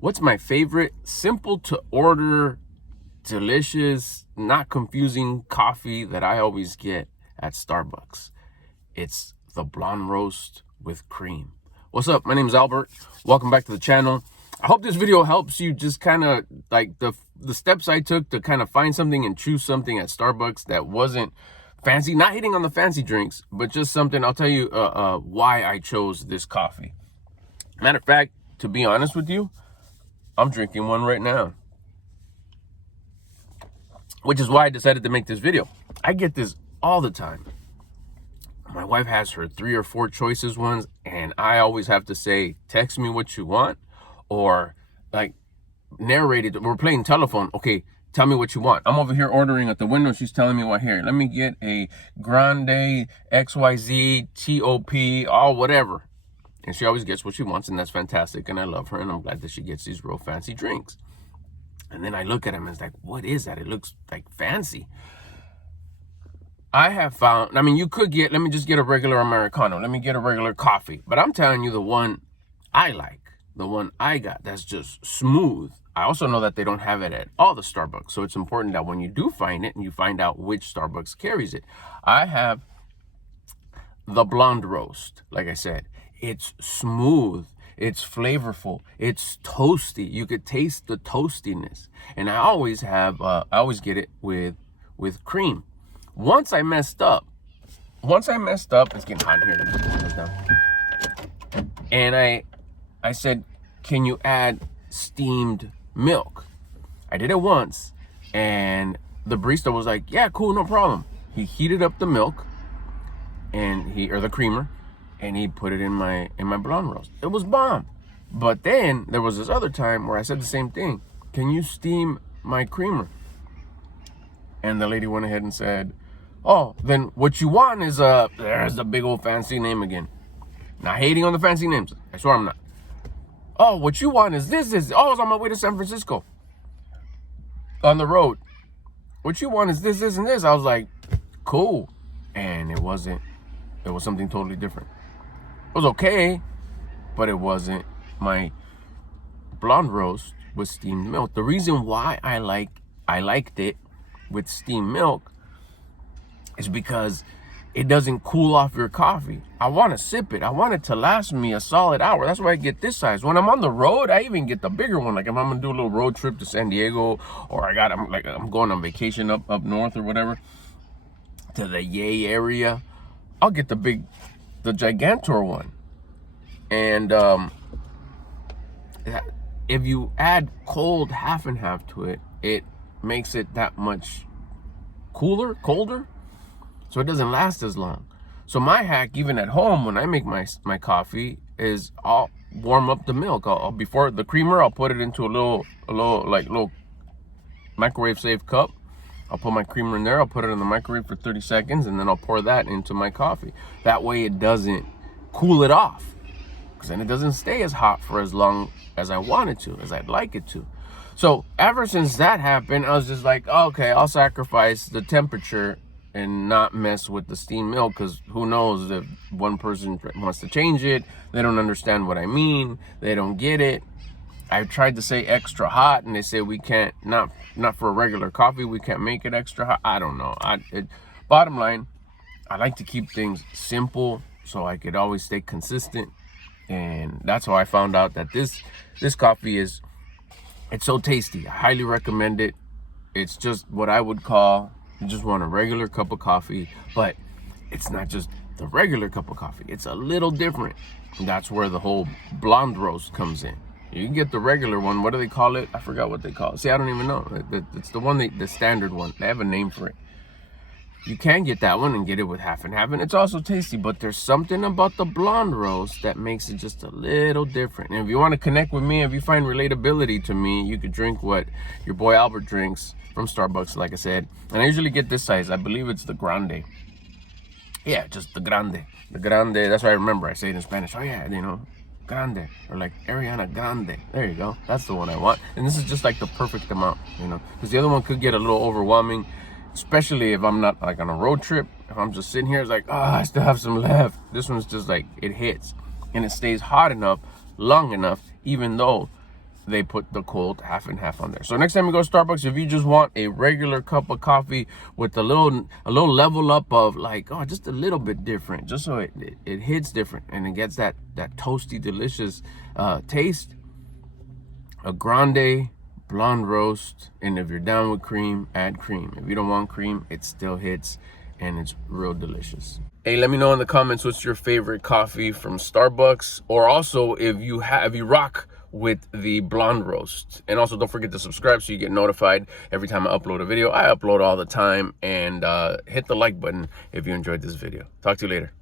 What's my favorite simple to order, delicious, not confusing coffee that I always get at Starbucks? It's the blonde roast with cream. What's up? My name is Albert. Welcome back to the channel. I hope this video helps you just kind of like the steps I took to kind of find something and choose something at Starbucks that wasn't fancy, not hitting on the fancy drinks, but just something. I'll tell you why I chose this coffee. Matter of fact, to be honest with you, I'm drinking one right now, which is why I decided to make this video. I get this all the time. My wife has her 3 or 4 choices ones, and I always have to say, text me what you want, or like narrate it. We're playing telephone. Okay, tell me what you want. I'm over here ordering at the window. She's telling me what here. Let me get a grande XYZ TOP, all whatever. And she always gets what she wants, and that's fantastic. And I love her, and I'm glad that she gets these real fancy drinks. And then I look at them and it's like, what is that? It looks like fancy. I have found, I mean, you could get, let me just get a regular Americano. Let me get a regular coffee. But I'm telling you the one I like, the one I got that's just smooth. I also know that they don't have it at all the Starbucks. So it's important that when you do find it and you find out which Starbucks carries it. I have the blonde roast. Like I said, it's smooth. It's flavorful. It's toasty. You could taste the toastiness. And I always get it with cream. Once I messed up, it's getting hot in here. Let me put the windows down. And I said, can you add steamed milk? I did it once, and the barista was like, yeah, cool, no problem. He heated up the milk, or the creamer, and he put it in my blonde roast. It was bomb. But then there was this other time where I said the same thing. Can you steam my creamer? And the lady went ahead and said, oh, then what you want is there's the big old fancy name again. Not hating on the fancy names. I swear I'm not. Oh, what you want is this. I was on my way to San Francisco. On the road. What you want is this, and this. I was like, cool. And it wasn't. It was something totally different. It was okay, but it wasn't my blonde roast with steamed milk. The reason why I liked it with steamed milk is because it doesn't cool off your coffee. I want to sip it. I want it to last me a solid hour. That's why I get this size. When I'm on the road, I even get the bigger one. Like if I'm gonna do a little road trip to San Diego, or I'm going on vacation up north or whatever, to the Yay area, I'll get the Gigantor one. And if you add cold half and half to it, it makes it that much colder, so it doesn't last as long. So my hack, even at home, when I make my coffee, is I'll warm up the milk. Before the creamer, I'll put it into a little microwave safe cup. I'll put my creamer in there. I'll put it in the microwave for 30 seconds, and then I'll pour that into my coffee. That way it doesn't cool it off, because then it doesn't stay as hot for as long as I want it to, as I'd like it to. So ever since that happened, I was just like, okay, I'll sacrifice the temperature and not mess with the steamed milk, because who knows if one person wants to change it, they don't understand what I mean, they don't get it. I've tried to say extra hot, and they say we can't, not for a regular coffee, we can't make it extra hot. I don't know. Bottom line, I like to keep things simple so I could always stay consistent. And that's how I found out that this coffee it's so tasty. I highly recommend it. It's just what I would call, you just want a regular cup of coffee, but it's not just the regular cup of coffee. It's a little different. And that's where the whole blonde roast comes in. You can get the regular one. What do they call it? I forgot what they call it. See, I don't even know. It's the one, the standard one. They have a name for it. You can get that one and get it with half and half, and it's also tasty, but there's something about the blonde roast that makes it just a little different. And if you want to connect with me, if you find relatability to me, you could drink what your boy Albert drinks from Starbucks, like I said. And I usually get this size. I believe it's the grande. Yeah, just the grande. The grande, that's what I remember. I say it in Spanish. Oh yeah, grande, or like Ariana Grande. There you go. That's the one I want. And this is just like the perfect amount, because the other one could get a little overwhelming, especially if I'm not like on a road trip. If I'm just sitting here, it's like, oh, I still have some left. This one's just like, it hits, and it stays hot enough, long enough, even though they put the cold half and half on there. So next time you go to Starbucks, if you just want a regular cup of coffee with a little level up of like, oh, just a little bit different, just so it hits different and it gets that toasty, delicious taste, a grande blonde roast. And if you're down with cream, add cream. If you don't want cream, it still hits and it's real delicious. Hey, let me know in the comments what's your favorite coffee from Starbucks, or also if you rock with the blonde roast. And also don't forget to subscribe so you get notified every time I upload a video. I upload all the time. And hit the like button if you enjoyed this video. Talk to you later.